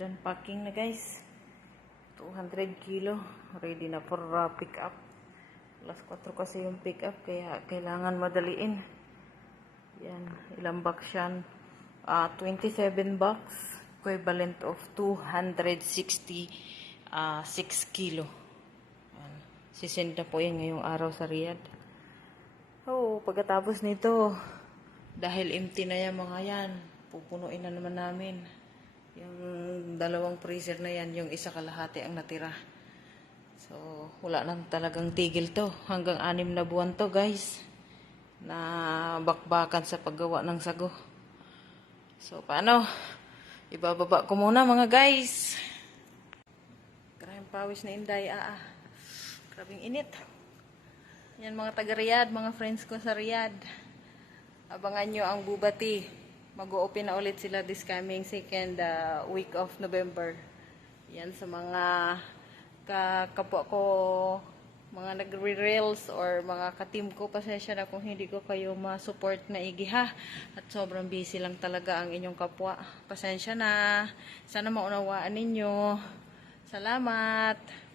Done packing na guys. 200 kilo. Ready na for uh, pick up. Last 4 kasi yung pick up. Kaya kailangan madaliin. Yan. Ilang box yan? Ah, 27 box. Equivalent of 266 ah, 6 kilo. Yan. Sisend na po yan ngayong araw sa Riyadh. Oh, pagkatapos nito, dahil empty na yan mga yan, pupunuin na naman namin. Yung dalawang freezer na yan, yung isa kalahati ang natira. So, wala nang talagang tigil to. Hanggang anim na buwan to, guys. Na bakbakan sa paggawa ng sago. So, paano? Ibababa ko muna, mga guys. Grahing pawis na inday, ah, ah. Grabing init. Yan mga taga Riyadh, mga friends ko sa Riyadh. Abangan nyo ang Bubati. Mag-open na ulit sila this coming second uh, week of November. Yan sa mga ka kapwa ko, mga nagre-reels or mga ka-team ko, pasensya na kung hindi ko kayo ma-support na igiha. At sobrang busy lang talaga ang inyong kapwa. Pasensya na. Sana maunawaan ninyo. Salamat.